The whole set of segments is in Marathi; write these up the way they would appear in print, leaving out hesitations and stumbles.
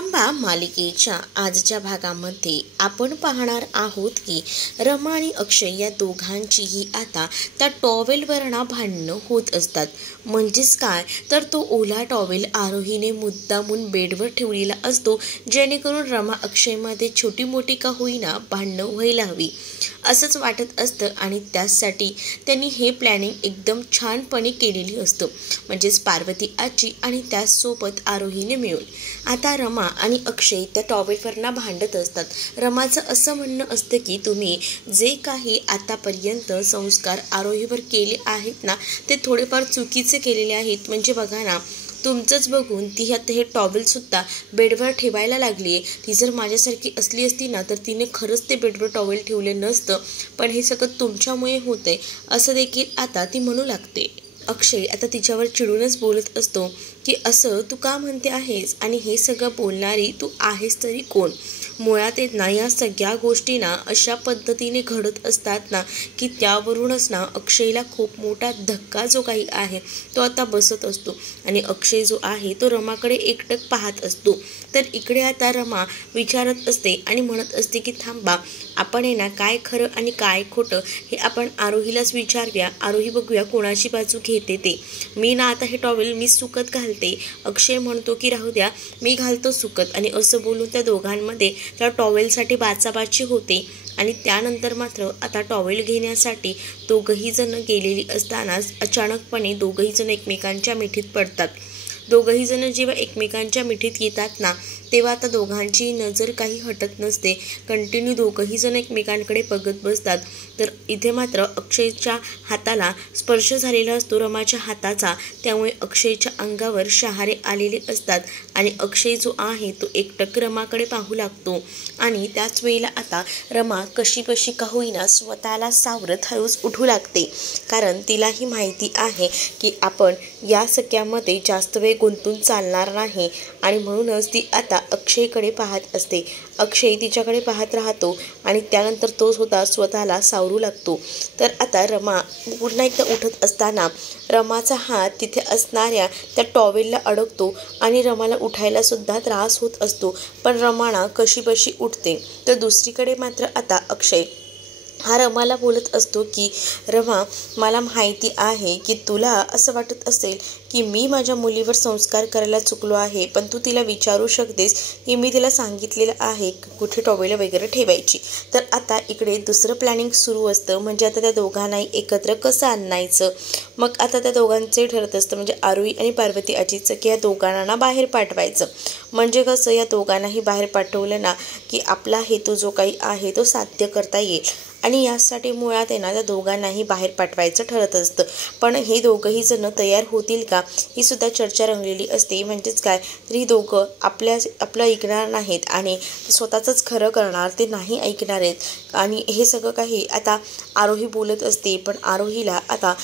थांबा मालिकेच्या आजच्या भागामध्ये आपण पाहणार आहोत की रमा आणि अक्षय या दोघांचीही आता त्या टॉवेलवरना भांडणं होत असतात. म्हणजेच काय तर तो ओला टॉवेल आरोहीने मुद्दामून बेडवर ठेवलेला असतो, जेणेकरून रमा अक्षयमध्ये छोटी मोठी का होईना भांडणं व्हायला हवी असंच वाटत असतं. आणि त्यासाठी त्यांनी हे प्लॅनिंग एकदम छानपणे केलेली असतं, म्हणजेच पार्वती आजी आणि त्याचसोबत आरोहीने मिळून. आता रमा आणि अक्षय त्या टॉवेलवरना भांडत असतात. रमाचं असं म्हणणं असतं की तुम्ही जे काही आतापर्यंत संस्कार आरोहीवर केले आहेत ना, ते थोडेफार चुकीचे केलेले आहेत. म्हणजे बघा ना, तुमचंच बघून ती आता हे टॉवेलसुद्धा बेडवर ठेवायला लागली आहे. ती जर माझ्यासारखी असली असती ना, तर तिने खरंच ते बेडवर टॉवेल ठेवले नसतं, पण हे सगळं तुमच्यामुळे होतंय असं देखील आता ती म्हणू लागते. अक्षय आता तिच्यावर चिडूनच बोलत असतो की असं तू का म्हणते आहेस, आणि हे सगळं बोलणारी तू आहेस तरी कोण? मुळात आहेत ना, या सगळ्या गोष्टी ना अशा पद्धतीने घडत असतात ना की त्यावरूनच ना अक्षयला खूप मोठा धक्का जो काही आहे तो आता बसत असतो. आणि अक्षय जो आहे तो रमाकडे एकटक पाहत असतो. तर इकडे आता रमा विचारत असते आणि म्हणत असते की थांबा, आपण आहे ना काय खरं आणि काय खोटं हे आपण आरोहीलाच विचारूया. आरोही बघूया कोणाची बाजू घेते ते. मी ना आता हे टॉवेल मी सुकत घालते. अक्षय म्हणतो की राहू द्या, मी घालतो सुकत. आणि असं बोलून त्या दोघांमध्ये त्या टॉवेलसाठी बाचाबाची होते. आणि त्यानंतर मात्र आता टॉवेल घेण्यासाठी दोघंही जण गेलेली असतानाच अचानकपणे दोघंही जण एकमेकांच्या मिठीत पडतात. दोघंही जण जेव्हा एकमेकांच्या मिठीत येतात ना, तेव्हा आता दोघांची नजर काही हटत नसते. कंटिन्यू दोघंही जण एकमेकांकडे बघत बसतात. तर इथे मात्र अक्षयच्या हाताला स्पर्श झालेला असतो रमाच्या हाताचा, त्यामुळे अक्षयच्या अंगावर शहारे आलेले असतात. आणि अक्षय जो आहे तो एकटक रमाकडे पाहू लागतो. आणि त्याच वेळेला आता रमा कशी बशी का होईना स्वतःला सावरत हळूच उठू लागते, कारण तिलाही माहिती आहे की आपण या सगळ्यामध्ये जास्त वेळ गुंतून चालणार नाही. आणि म्हणूनच ती आता अक्षयकडे पाहत असते. अक्षय तिच्याकडे पाहत राहतो आणि त्यानंतर तो सुद्धा स्वतःला सावरू लागतो. तर आता रमा पुन्हा एकदा उठत असताना रमाचा हात तिथे असणाऱ्या त्या टॉवेलला अडकतो आणि रमाला उठायला सुद्धा त्रास होत असतो. पण रमाना कशी बशी उठते. तर दुसरीकडे मात्र आता अक्षय हा रमाला बोलत असतो की रमा, मला माहिती आहे की तुला असं वाटत असेल की मी माझ्या मुलीवर संस्कार करायला चुकलो आहे, पण तू तिला विचारू शकतेस की मी तिला सांगितलेलं आहे कुठे टॉवेल वगैरे ठेवायची. तर आता इकडे दुसरं प्लॅनिंग सुरू असतं, म्हणजे आता त्या दोघांनाही एकत्र कसं आणायचं. मग आता त्या दोघांचे ठरत असतं, म्हणजे आरोही आणि पार्वती आजीचं, की या दोघांना बाहेर पाठवायचं. म्हणजे कसं या दोघांनाही बाहेर पाठवलं ना की आपला हेतू जो काही आहे तो साध्य करता येईल. आणि यासाठी मुळात आहे ना त्या दोघांनाही बाहेर पाठवायचं ठरत असतं. पण हे दोघंही जण तयार होतील का, ही सुद्धा चर्चा रंगलेली असते. म्हणजेच काय तर ही दोघं आपलं ऐकणार नाहीत आणि स्वतःचंच खरं करणार, ते नाही ऐकणार आहेत. आणि हे सगळं काही आता आरोही बोलत असते. पण आरोहीला आता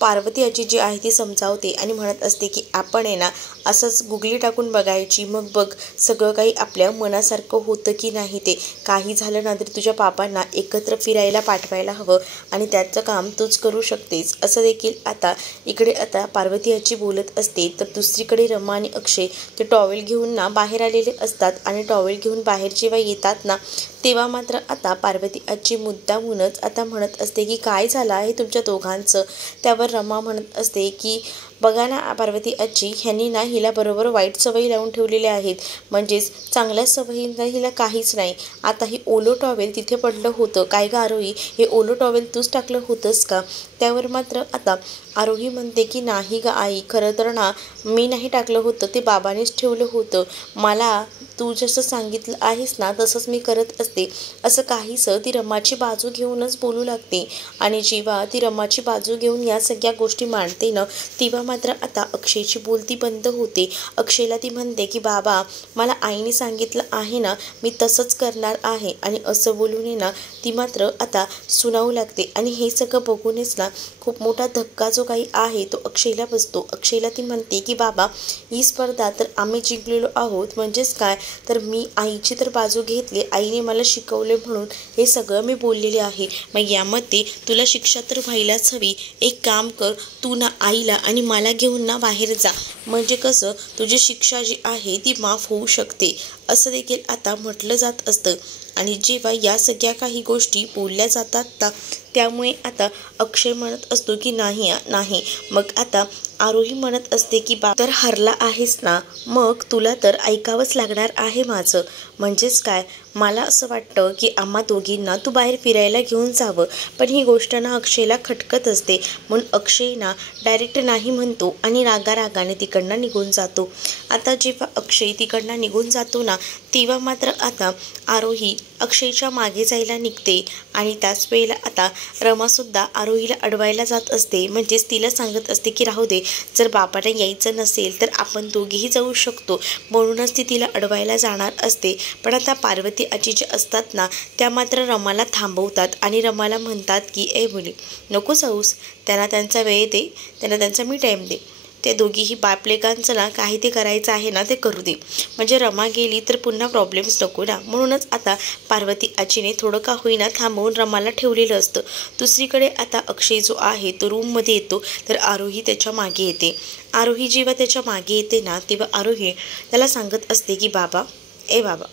पार्वती आजी जी आहे ती समजावते आणि म्हणत असते की आपण आहे ना असंच गुगली टाकून बघायची, मग बघ सगळं काही आपल्या मनासारखं होतं की नाही. ते काही झालं ना तरी तुझ्या पापांना एकत्र फिरायला पाठवायला हवं आणि त्याचं काम तूच करू शकतेस, असं देखील आता इकडे आता पार्वती आजी बोलत असते. तर दुसरीकडे रमा आणि अक्षय ते टॉवेल घेऊन ना बाहेर आलेले असतात. आणि टॉवेल घेऊन बाहेर जेव्हा येतात ना, तेव्हा मात्र आता पार्वती आजी मुद्दामूनच आता म्हणत असते की काय झालं आहे तुमच्या दोघांचं. त्यावर रमा म्हणत असते की बघा ना पार्वती आजी, ह्यांनी ना हिला बरोबर वाईट सवयी लावून ठेवलेल्या आहेत, म्हणजेच चांगल्या सवयींना हिला काहीच नाही. आता ही ओलं टॉवेल तिथे पडलं होतं, काय गं आरोही, हे ओलं टॉवेल तूच टाकलं होतंस का? त्यावर मात्र आता आरोही म्हणते की नाही गं आई, खरं तर ना मी नाही टाकलं होतं, ते बाबानेच ठेवलं होतं. मला तू जसं सांगितलं आहेस ना तसंच मी करत असते, असं काहीसं ती रमाची बाजू घेऊनच बोलू लागते. आणि जेव्हा ती रमाची बाजू घेऊन या सगळ्या गोष्टी मांडते ना, तेव्हा मात्र आता अक्षयची बोलती बंद होते. अक्षयला ती म्हणते की बाबा, मला आईने सांगितलं आहे ना, मी तसंच करणार आहे. आणि असं बोलून ना ती मात्र आता सुनावू लागते. आणि हे सगळं बघूनच ना खूप मोठा धक्का जो काही आहे तो अक्षयला बसतो. अक्षयला ती म्हणते की बाबा, ही स्पर्धा तर आम्ही जिंकलेलो आहोत, म्हणजेच काय तर मी आईची तर बाजू घेतली, आईने मला शिकवले म्हणून हे सगळं मी बोललेले आहे. मग यामध्ये तुला शिक्षा तर व्हायलाच हवी. एक काम कर, तू ना आईला आणि मला घेऊन ना बाहेर जा, म्हणजे कसं तुझी शिक्षा जी आहे ती माफ होऊ शकते, असं देखील आता म्हटलं जात असतं. आणि जेव्हा या सगळ्या काही गोष्टी बोलल्या जातात ना, त्यामुळे आता अक्षय म्हणत असतो की नाही नाही. मग आता आरोही म्हणत असते की बा तर हरला आहेस ना, मग तुला तर ऐकावंच लागणार आहे माझं. म्हणजेच काय, मला असं वाटतं की आम्हा दोघींना तू बाहेर फिरायला घेऊन जावं, पण ही गोष्ट ना अक्षयला खटकत असते. म्हणून अक्षय ना डायरेक्ट नाही म्हणतो आणि रागारागाने तिकडनं निघून जातो. आता जेव्हा अक्षय तिकडनं निघून जातो ना, तेव्हा मात्र आता आरोही अक्षयच्या मागे जायला निघते. आणि त्याच वेळेला आता रमासुद्धा आरोहीला अडवायला जात असते. म्हणजेच तिला सांगत असते की राहू दे, जर बाबांना यायचं नसेल तर आपण दोघीही जाऊ शकतो, म्हणूनच ती तिला अडवायला जाणार असते. पण आता पार्वती आजी जे असतात ना, त्या मात्र रमाला थांबवतात आणि रमाला म्हणतात की ए मुली, नको जाऊस, त्यांना त्यांचा वेळ दे, त्यांना त्यांचा मी टाईम दे. ते दोघीही बापलेकांचं ना काही ते करायचं आहे ना ते करू दे, म्हणजे रमा गेली तर पुन्हा प्रॉब्लेम्स नको ना. म्हणूनच आता पार्वती आजीने थोडं का होईना थांबवून रमाला ठेवलेलं असतं. दुसरीकडे आता अक्षय जो आहे तो रूममध्ये येतो, तर आरोही त्याच्या मागे येते. आरोही जेव्हा त्याच्या मागे येते ना, तेव्हा आरोही त्याला सांगत असते की बाबा, ए बाबा,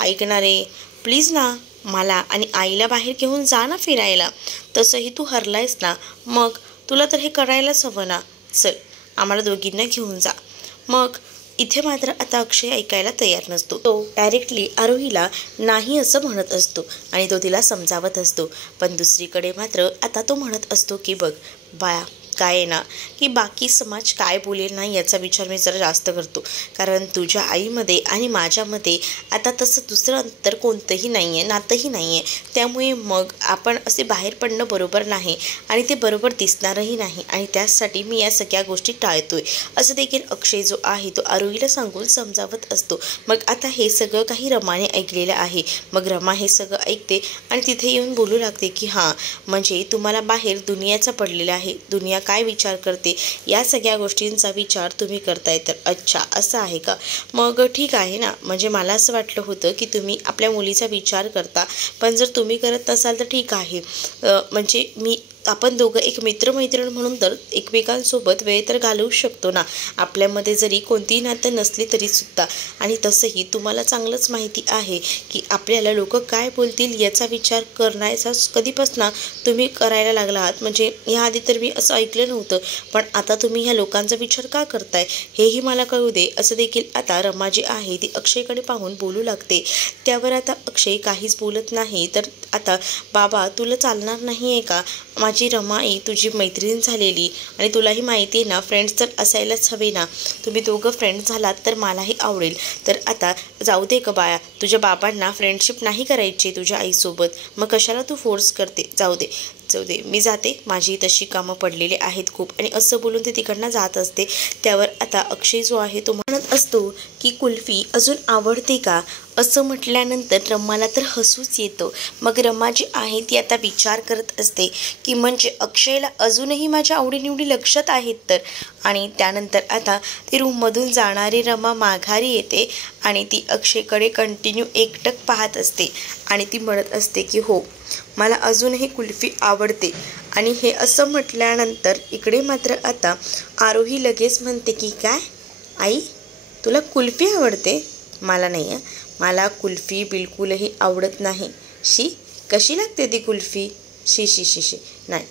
ऐकणारे प्लीज ना, मला आणि आईला बाहेर घेऊन जा ना फिरायला. तसंही तू हरलायस ना, मग तुला तर हे करायलाच हवं ना. चल, आम्हाला दोघींना घेऊन जा. मग इथे मात्र आता अक्षय ऐकायला तयार नसतो. तो डायरेक्टली आरोहीला नाही असं म्हणत असतो आणि तो तिला समजावत असतो. पण दुसरीकडे मात्र आता तो म्हणत असतो की बघ बाया, काय आहे ना की बाकी समाज काय बोलेल नाही याचा विचार मी जरा जास्त करतो. कारण तुझ्या आईमध्ये आणि माझ्यामध्ये आता तसं दुसरं अंतर कोणतंही नाही आहे, नातंही नाही आहे. त्यामुळे मग आपण असे बाहेर पडणं बरोबर नाही आणि ते बरोबर दिसणारही नाही, आणि त्यासाठी मी या सगळ्या गोष्टी टाळतोय, असं देखील अक्षय जो आहे तो आरोहीला सांगून समजावत असतो. मग आता हे सगळं काही रमाने ऐकलेलं आहे. मग रमा हे सगळं ऐकते आणि तिथे येऊन बोलू लागते की हां, म्हणजे तुम्हाला बाहेर दुनियाचा पडलेला आहे, दुनिया काय विचार करते या सगळ्या गोष्टींचा विचार तुम्ही करताय, तर अच्छा असं आहे का. मग ठीक आहे ना, म्हणजे मला असं वाटलं होतं की तुम्ही आपल्या मुलीचा विचार करता, पण जर तुम्ही करत नसाल तर ठीक आहे. म्हणजे आपण दोघं एक मित्रमैत्रीण म्हणून तर एकमेकांसोबत वेळ तर घालवू शकतो ना, आपल्यामध्ये जरी कोणतीही नातं नसली तरीसुद्धा. आणि तसंही तुम्हाला चांगलंच माहिती आहे की आपल्याला लोक काय बोलतील याचा विचार करण्याचा कधीपासून तुम्ही करायला लागला आहात. म्हणजे याआधी तर मी असं ऐकलं नव्हतं, पण आता तुम्ही ह्या लोकांचा विचार का करताय हेही मला कळू दे, असं देखील आता रमा जी आहे ती अक्षयकडे पाहून बोलू लागते. त्यावर आता अक्षय काहीच बोलत नाही. तर आता बाबा, तुला चालणार नाही आहे का, माझी रमाई तुझी मैत्रीण झालेली, आणि तुलाही माहिती आहे ना फ्रेंड्स तर असायलाच हवे ना, तुम्ही दोघं फ्रेंड्स झालात तर मलाही आवडेल. तर आता जाऊ दे का बाळा, तुझ्या बाबांना फ्रेंडशिप नाही करायची तुझ्या आईसोबत, मग कशाला तू फोर्स करते, जाऊ दे, मी जाते, माझी तशी कामं पडलेली आहेत खूप. आणि असं बोलून ते तिकडनं जात असते. त्यावर आता अक्षय जो आहे तो म्हणत असतो की कुल्फी अजून आवडते का, असं म्हटल्यानंतर रमाला तर हसूच येतो. मग रमा जी आहे ती आता विचार करत असते की म्हणजे अक्षयला अजूनही माझ्या आवडीनिवडी लक्षात आहेत तर. आणि त्यानंतर आता ती रूममधून जाणारी रमा माघारी येते आणि ती अक्षयकडे कंटिन्यू एकटक पाहत असते आणि ती म्हणत असते की हो, मला अजूनही कुल्फी आवडते. आणि हे असं म्हटल्यानंतर इकडे मात्र आता आरोही लगेच म्हणते की काय आई, तुला कुल्फी आवडते, मला नाही आहे, मला कुल्फी बिलकुलही आवडत नाही. शी, कशी लागते ती कुल्फी, शी शी शी शी, नाही,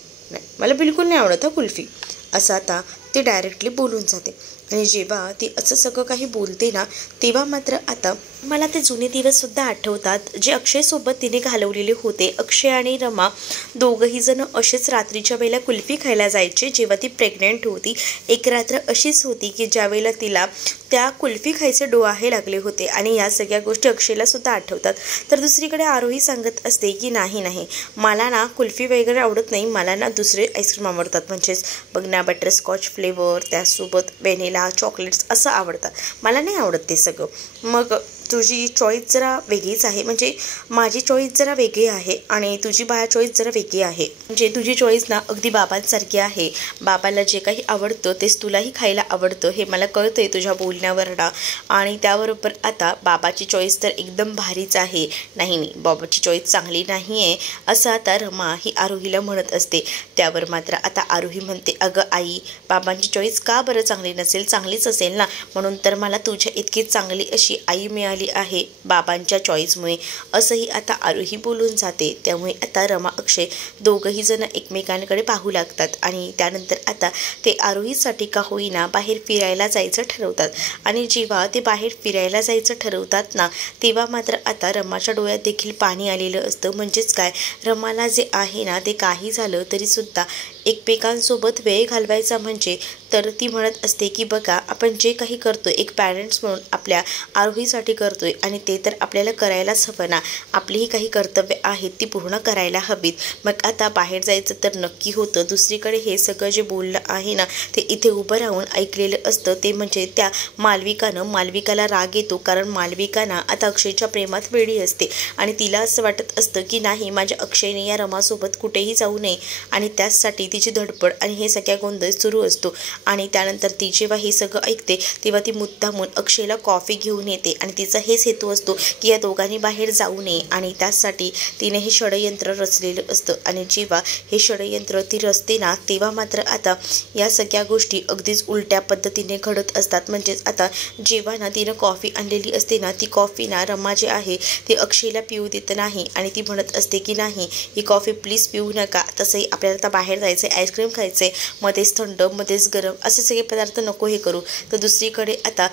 मला बिलकुल नाही आवडत हा कुल्फी, असं आता ती डायरेक्टली बोलून जाते. आणि जेव्हा ती असं सगळं काही बोलते ना, तेव्हा मात्र आता मला ते जुने दिवससुद्धा आठवतात जे अक्षयसोबत तिने घालवलेले होते. अक्षय आणि रमा दोघंही जण असेच रात्रीच्या वेळेला कुल्फी खायला जायचे जेव्हा ती प्रेग्नेंट होती. एक रात्र अशीच होती की ज्यावेळेला तिला त्या कुल्फी खायचे डोहाळे लागले होते आणि या सगळ्या गोष्टी अक्षयलासुद्धा आठवतात. तर दुसरीकडे आरोही सांगत असते की नाही, मला ना कुल्फी वगैरे आवडत नाही, मला ना दुसरे आईस्क्रीम आवडतात, म्हणजेच बघ ना बटरस्कॉच फ्लेवर, त्यासोबत व्हॅनिला, चॉकलेट्स असं आवडतात, मला नाही आवडत ते सगळं. मग तुझी चॉईस जरा वेगळीच आहे, म्हणजे माझी चॉईस जरा वेगळी आहे आणि तुझी चॉईस जरा वेगळी आहे. म्हणजे तुझी चॉईस ना अगदी बाबांसारखी आहे. बाबाला जे काही आवडतं तेच तुलाही खायला आवडतं हे मला कळतंय तुझ्या बोलण्यावरनं. आणि त्याबरोबर आता बाबाची चॉईस तर एकदम भारीच आहे. नाही नाही, बाबाची चॉईस चांगली नाही आहे असं आता रमा ही आरोहीला म्हणत असते. त्यावर मात्र आता आरोही म्हणते, अगं आई, बाबांची चॉईस का बरं चांगली नसेल? चांगलीच असेल ना. म्हणून तर मला तुझ्या इतकी चांगली अशी आई मिळाली आहे बाबांच्या चॉईसमुळे, असंही आता आरोही बोलून जाते. त्यामुळे आता रमा अक्षय दोघंही जण एकमेकांकडे पाहू लागतात आणि त्यानंतर आता ते आरोहीसाठी का होईना बाहेर फिरायला जायचं ठरवतात. आणि जेव्हा ते बाहेर फिरायला जायचं ठरवतात ना, तेव्हा मात्र आता रमाच्या डोळ्यात देखील पाणी आलेलं असतं. म्हणजेच काय, रमाला जे आहे ना ते काही झालं तरीसुद्धा एकमेकांसोबत वेळ घालवायचा म्हणजे तर ती म्हणत असते की बघा, आपण जे काही करतोय एक पॅरेंट्स म्हणून आपल्या आरोहीसाठी करतोय आणि ते तर आपल्याला करायलाच हवं ना. आपलीही काही कर्तव्य आहेत ती पूर्ण करायला हवीत. मग आता बाहेर जायचं तर नक्की होतं. दुसरीकडे हे सगळं जे बोलणं आहे ना ते इथे उभं राहून ऐकलेलं असतं. ते म्हणजे त्या मालविकाला राग येतो, कारण मालविका ना आता अक्षयच्या प्रेमात वेडी असते आणि तिला असं वाटत असतं की नाही, माझ्या अक्षयने या रमासोबत कुठेही जाऊ नये आणि त्याचसाठी तिची धडपड आणि हे सगळ्या गोंधळ सुरू असतो. आणि त्यानंतर ती जेव्हा हे सगळं ऐकते तेव्हा ती मुद्दामून अक्षयला कॉफी घेऊन येते आणि तिचा हेच हेतू असतो की या दोघांनी बाहेर जाऊ नये आणि त्याचसाठी तिने हे षडयंत्र रचलेलं असतं. आणि जेव्हा हे षडयंत्र ती रचते ना तेव्हा मात्र आता या सगळ्या गोष्टी अगदीच उलट्या पद्धतीने घडत असतात. म्हणजेच आता जेव्हा ना तिनं कॉफी आणलेली असते ना, ती कॉफी ना रमा जे आहे ती अक्षयला पिऊ देत नाही आणि ती म्हणत असते की नाही, ही कॉफी प्लीज पिऊ नका. तसंही आपल्याला आता बाहेर जायचं आहे, आईस्क्रीम खायचं आहे, मध्येच थंड मध्येच गरम असे सगळे पदार्थ नको हे करू. तर दुसरीकडे आता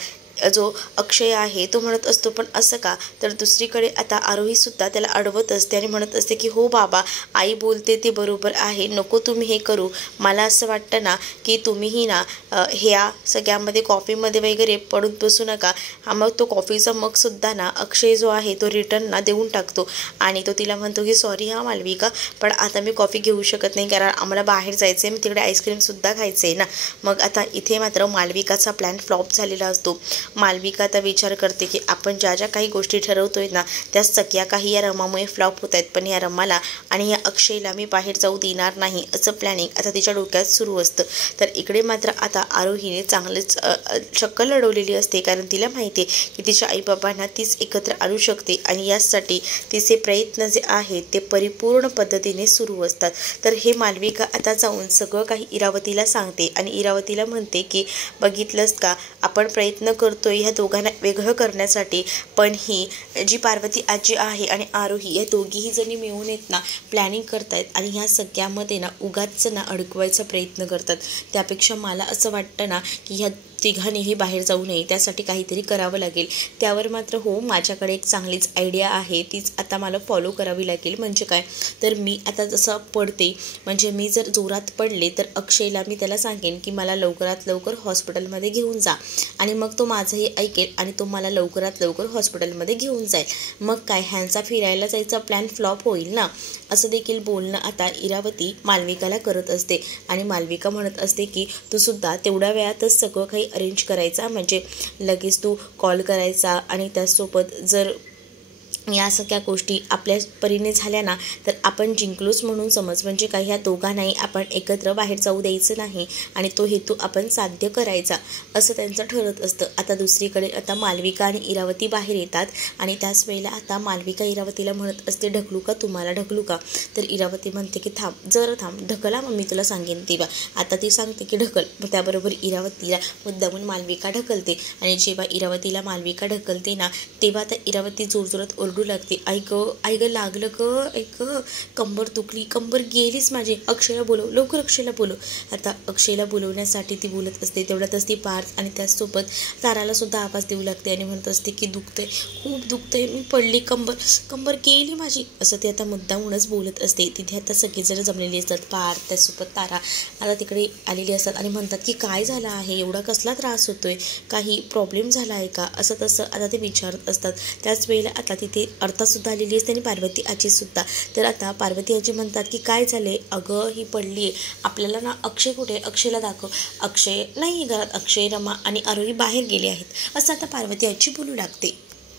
जो अक्षय आहे तो म्हणत असतो पण असं का. तर दुसरीकडे आता आरोहीसुद्धा त्याला अडवत असते आणि म्हणत असते की हो बाबा, आई बोलते ते बरोबर आहे, नको तुम्ही हे करू. मला असं वाटतं ना की तुम्हीही ना ह्या सगळ्यामध्ये कॉफीमध्ये वगैरे पडून बसू नका. मग तो कॉफीचा मगसुद्धा ना अक्षय जो आहे तो रिटर्न ना देऊन टाकतो आणि तो तिला म्हणतो की सॉरी हा मालविका, पण आता मी कॉफी घेऊ शकत नाही कारण आम्हाला बाहेर जायचं आहे, मी तिकडे आईस्क्रीमसुद्धा खायचं आहे ना. मग आता इथे मात्र मालविकाचा प्लॅन फ्लॉप झालेला असतो. मालविका आता विचार करते की आपण ज्या ज्या काही गोष्टी ठरवतोय ना त्या सगळ्या काही या रमामुळे फ्लॉप होत आहेत, पण या रमाला आणि या अक्षयला मी बाहेर जाऊ देणार नाही असं प्लॅनिंग आता तिच्या डोक्यात सुरू असतं. तर इकडे मात्र आता आरोहीने चांगलेच शक्कल लढवलेली असते, कारण तिला माहिती आहे की तिच्या आईबाबांना तीच एकत्र आणू शकते आणि यासाठी तिचे प्रयत्न जे आहेत ते परिपूर्ण पद्धतीने सुरू असतात. तर हे मालविका आता जाऊन सगळं काही इरावतीला सांगते आणि इरावतीला म्हणते की बघितलंस का, आपण प्रयत्न करतो ह्या दोघांना वेगळं करण्यासाठी, पण ही जी पार्वती आजी आहे आणि आरोही या दोघीही जणी मिळून येत ना प्लॅनिंग करतायत आणि ह्या सगळ्यामध्ये ना उगाच ना अडकवायचा प्रयत्न करतात. त्यापेक्षा मला असं वाटतं ना की ह्या तिघांनीही बाहेर जाऊ नये, त्यासाठी काहीतरी करावं लागेल. त्यावर मात्र हो, माझ्याकडे एक चांगलीच आयडिया आहे, तीच आता मला फॉलो करावी लागेल. म्हणजे काय, तर मी आता जसं पडते म्हणजे मी जर जोरात पडले तर अक्षयला मी त्याला सांगेन की मला लवकरात लवकर हॉस्पिटलमध्ये घेऊन जा आणि मग तो माझंही ऐकेल आणि तो मला लवकरात लवकर हॉस्पिटलमध्ये घेऊन जाईल. मग काय, ह्यांचा फिरायला जायचा प्लॅन फ्लॉप होईल ना. असं देखील बोलणं आता इरावती मालविकाला करत असते आणि मालविका म्हणत असते की तू सुद्धा तेवढ्या वेळातच सगळं काही अरेंज करायचा, म्हणजे लगेच तू कॉल करायचा आणि त्यासोबत जर या सगळ्या गोष्टी आपल्या परीने झाल्या ना तर आपण जिंकलोच म्हणून समज. म्हणजे काही ह्या दोघांनाही आपण एकत्र बाहेर जाऊ द्यायचं नाही आणि तो हेतू आपण साध्य करायचा असं त्यांचं ठरत असतं. आता दुसरीकडे आता मालविका आणि इरावती बाहेर येतात आणि त्याच वेळेला आता मालविका इरावतीला म्हणत असते, ढकलू का तुम्हाला, ढकलू का. तर इरावती म्हणते की थांब जरा थांब, ढकला मग मी तुला सांगेन तेव्हा. आता ती सांगते की ढकल, मग त्याबरोबर इरावतीला मुद्दामून मालविका ढकलते आणि जेव्हा इरावतीला मालविका ढकलते ना तेव्हा आता इरावती जोरजोरात ओरडू लागते, आई गं लागलं ग, ऐक कंबर दुखली, कंबर गेलीच माझी, अक्षयला बोलव लवकर, अक्षयला बोलव. आता अक्षयला बोलवण्यासाठी ती बोलत असते, तेवढ्यातच ती पार्थ आणि त्याचसोबत ताराला सुद्धा आवाज देऊ लागते आणि म्हणत असते की दुखतंय, खूप दुखतंय, मी पडली, कंबर गेली माझी, असं ती आता मुद्दामूनच बोलत असते. तिथे आता सगळेजण जमलेली असतात, पार्थ त्याचसोबत तारा आता तिकडे आलेली असतात आणि म्हणतात की काय झालं आहे, एवढा कसला त्रास होतोय, काही प्रॉब्लेम झाला आहे का, असं तसं आता ते विचारत असतात. त्याच वेळेला आता तिथे अर्थासुद्धा आलेली असते आणि पार्वती आजीसुद्धा. तर आता पार्वती आजी म्हणतात की काय झाले, अगं ही पडली आहे, आपल्याला ना अक्षय कुठे, अक्षयला दाखव. अक्षय नाही घरात, अक्षय रमा आणि आरोही बाहेर गेले आहेत असं आता पार्वती आजी बोलू लागते.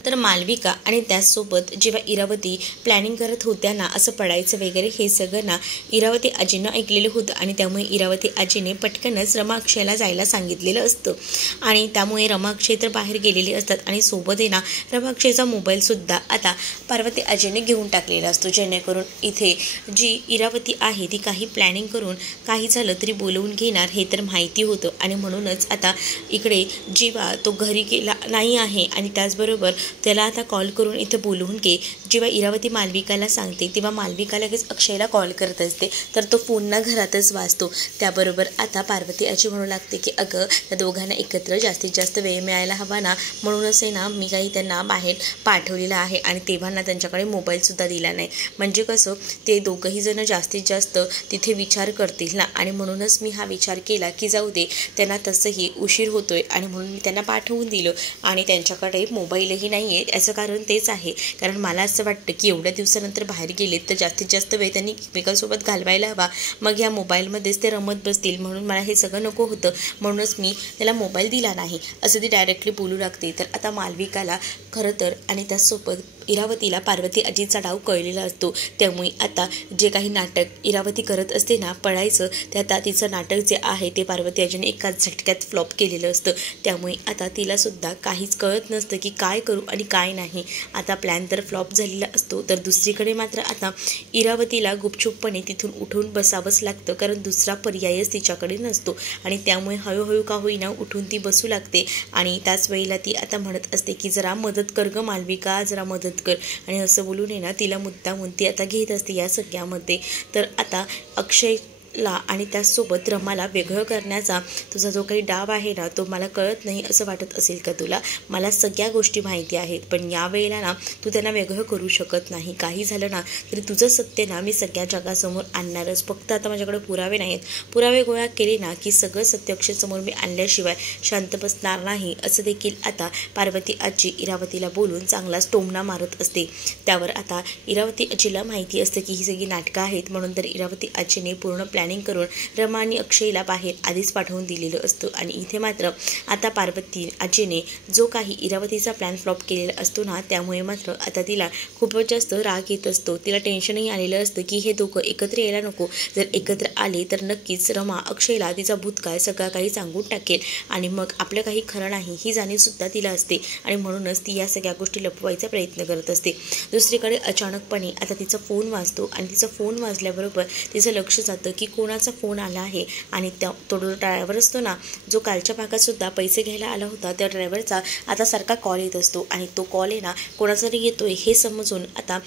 तर मालविका आणि त्याचसोबत जेव्हा इरावती प्लॅनिंग करत होत्या ना असं पडायचं वगैरे, हे सगळं ना इरावती आजीनं ऐकलेलं होतं आणि त्यामुळे इरावती आजीने पटकनच रमा अक्षयला जायला सांगितलेलं असतं आणि त्यामुळे रमा अक्षय तर बाहेर गेलेले असतात आणि सोबत आहे ना रमा अक्षयचा मोबाईलसुद्धा आता पार्वती आजीने घेऊन टाकलेला असतो, जेणेकरून इथे जी इरावती आहे ती काही प्लॅनिंग करून काही झालं तरी बोलवून घेणार हे तर माहिती होतं आणि म्हणूनच आता इकडे जेव्हा तो घरी गेला नाही आहे आणि त्याचबरोबर त्याला आता कॉल करून इथं बोलवून घे, जेव्हा इरावती मालविकाला सांगते तेव्हा मालविका लगेच अक्षयला कॉल करत असते, तर तो पुन्हा घरातच वाजतो. त्याबरोबर आता पार्वती आजी म्हणू लागते की अगं त्या दोघांना एकत्र जास्तीत जास्त वेळ मिळायला हवा ना, म्हणूनच आहे ना मी काही त्यांना बाहेर पाठवलेलं आहे आणि तेव्हा ना त्यांच्याकडे मोबाईलसुद्धा दिला नाही, म्हणजे कसं ते दोघंही जण जास्तीत जास्त तिथे विचार करतील ना, आणि म्हणूनच मी हा विचार केला की जाऊ दे, त्यांना तसंही उशीर होतोय आणि म्हणून मी त्यांना पाठवून दिलं आणि त्यांच्याकडे मोबाईलही नाही आहे. याचं कारण तेच आहे, कारण मला असं वाटतं की एवढ्या दिवसानंतर बाहेर गेलेत तर जास्तीत जास्त वेळ त्यांनी एकमेकांसोबत घालवायला हवा, मग या मोबाईलमध्येच ते रमत बसतील, म्हणून मला हे सगळं नको होतं, म्हणूनच मी त्याला मोबाईल दिला नाही असं ती डायरेक्टली बोलू लागते. तर आता मालविकाला खरं तर आणि त्याचसोबत इरावतीला पार्वती आजीचा डाव कळलेला असतो, त्यामुळे आता जे काही नाटक इरावती करत असते ना पळायचं, ते आता तिचं नाटक जे आहे ते पार्वती आजीने एकाच झटक्यात फ्लॉप केलेलं असतं, त्यामुळे आता तिलासुद्धा काहीच कळत नसतं की काय करू आणि काय नाही. आता प्लॅन तर फ्लॉप झालेला असतो, तर दुसरीकडे मात्र आता इरावतीला गुपचूपपणे तिथून उठून बसावंच लागतं, कारण दुसरा पर्यायच तिच्याकडे नसतो आणि त्यामुळे हळूहळू का होईना उठून ती बसू लागते आणि त्याच वेळेला ती आता म्हणत असते की जरा मदत कर गं मालविका, जरा मदत कर, आणि असं बोलून आहे ना तिला मुद्दामून ती आता घेत असते या सगळ्यामध्ये. तर आता अक्षयला आणि त्याचसोबत रमाला वेगळं करण्याचा तुझा जो काही डाव आहे ना तो मला कळत नाही असं वाटत असेल का तुला? मला सगळ्या गोष्टी माहिती आहेत, पण यावेळेला ना तू त्यांना वेगळं करू शकत नाही. काही झालं ना तरी तुझं सत्य ना मी सगळ्या जगासमोर आणणारच, फक्त आता माझ्याकडे पुरावे नाहीत, पुरावे गोळा केले ना की सगळं सत्य अक्षयसमोर मी आणल्याशिवाय शांत बसणार नाही, असं देखील आता पार्वती आजी इरावतीला बोलून चांगलाच टोमणा मारत असते. त्यावर आता इरावती आजीला माहिती असतं की ही सगळी नाटकं आहेत, म्हणून तर इरावती आजीने पूर्ण प्लॅनिंग करून रमा आणि अक्षयला बाहेर आधीच पाठवून दिलेलं असतं आणि इथे मात्र आता पार्वती आजीने जो काही इरावतीचा प्लॅन फ्लॉप केलेला असतो ना, त्यामुळे मात्र आता तिला खूपच जास्त राग येत असतो. तिला टेन्शनही आलेलं असतं की हे दोघं एकत्र यायला नको, जर एकत्र आले तर नक्कीच रमा अक्षयला तिचा भूतकाळ सगळा काही सांगून टाकेल आणि मग आपलं काही खरं नाही ही जाणीवसुद्धा तिला असते आणि म्हणूनच ती या सगळ्या गोष्टी लपवायचा प्रयत्न करत असते. दुसरीकडे अचानकपणे आता तिचा फोन वाजतो आणि तिचा फोन वाजल्याबरोबर तिचं लक्ष जातं की कोणाचा फोन आला आहे आणि तो ड्रायव्हर असतो ना जो कालच्या भागातसुद्धा पैसे घ्यायला आला होता, त्या ड्रायव्हरचा आता सारखा कॉल येत असतो आणि तो कॉल आहे ना कोणाचा तरी येतोय हे समजून आता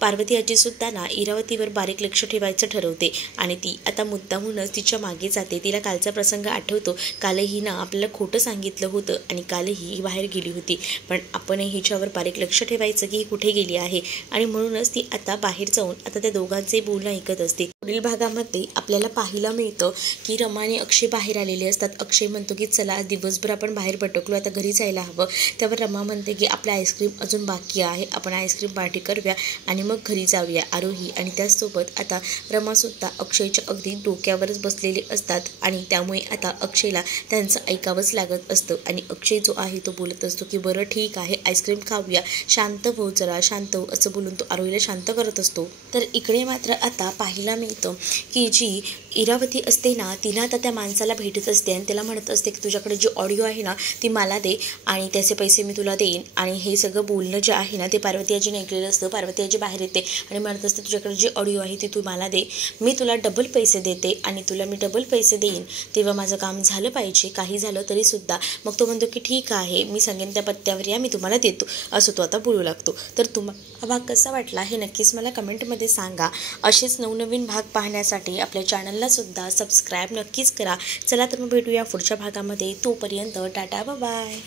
पार्वती आजीसुद्धा ना इरावतीवर बारीक लक्ष ठेवायचं ठरवते आणि ती आता मुद्दामूनच तिच्या मागे जाते. तिला कालचा प्रसंग आठवतो, कालही ना आपल्याला खोटं सांगितलं होतं आणि कालही ही बाहेर गेली होती, पण आपणही हिच्यावर बारीक लक्ष ठेवायचं की ही कुठे गेली आहे आणि म्हणूनच ती आता बाहेर जाऊन आता त्या दोघांचे बोलणं ऐकत असते. पुढील भागामध्ये आपल्याला पाहायला मिळतं की रमा आणि अक्षय बाहेर आलेले असतात. अक्षय म्हणतो की चला दिवसभर आपण बाहेर भटकलो, आता घरी जायला हवं. त्यावर रमा म्हणते की आपलं आईस्क्रीम अजून बाकी आहे, आपण आईस्क्रीम पार्टी करूया आणि मग घरी जाऊया. आरोही आणि त्याचसोबत आता रमासुद्धा अक्षयच्या अगदी डोक्यावरच बसलेले असतात आणि त्यामुळे आता अक्षयला त्यांचं ऐकावंच लागत असतं आणि अक्षय जो आहे तो बोलत असतो की बरं ठीक आहे आईस्क्रीम खाऊया, शांत हो जरा, शांत हो, असं बोलून तो आरोहीला शांत करत असतो. तर इकडे मात्र आता पाहायला मिळतं की जी इरावती असते ना तिला आता त्या माणसाला भेटत असते आणि त्याला म्हणत असते की तुझ्याकडे जी ऑडिओ आहे ना ती मला दे आणि त्याचे पैसे मी तुला देईन. आणि हे सगळं बोलणं जे आहे ना ते पार्वती आजीने ऐकलेलं असतं. पार्वती आजी बाहेर येते आणि म्हणत असते तुझ्याकडे जी ऑडिओ आहे ती तू मला दे, मी तुला डबल पैसे देते आणि तुला मी डबल पैसे देईन तेव्हा माझं काम झालं पाहिजे, काही झालं तरीसुद्धा. मग तो म्हणतो की ठीक आहे मी सांगेन त्या पत्त्यावर या, मी तुम्हाला देतो, असं तो आता बोलू लागतो. तर तुम्हाला हा भाग कसा वाटला हे नक्कीच मला कमेंटमध्ये सांगा. असेच नवनवीन भाग पाहण्यासाठी आपल्या चॅनललासुद्धा सबस्क्राईब नक्कीच करा. चला तर मग भेटूया पुढच्या भागामध्ये. तोपर्यंत टाटा बाय.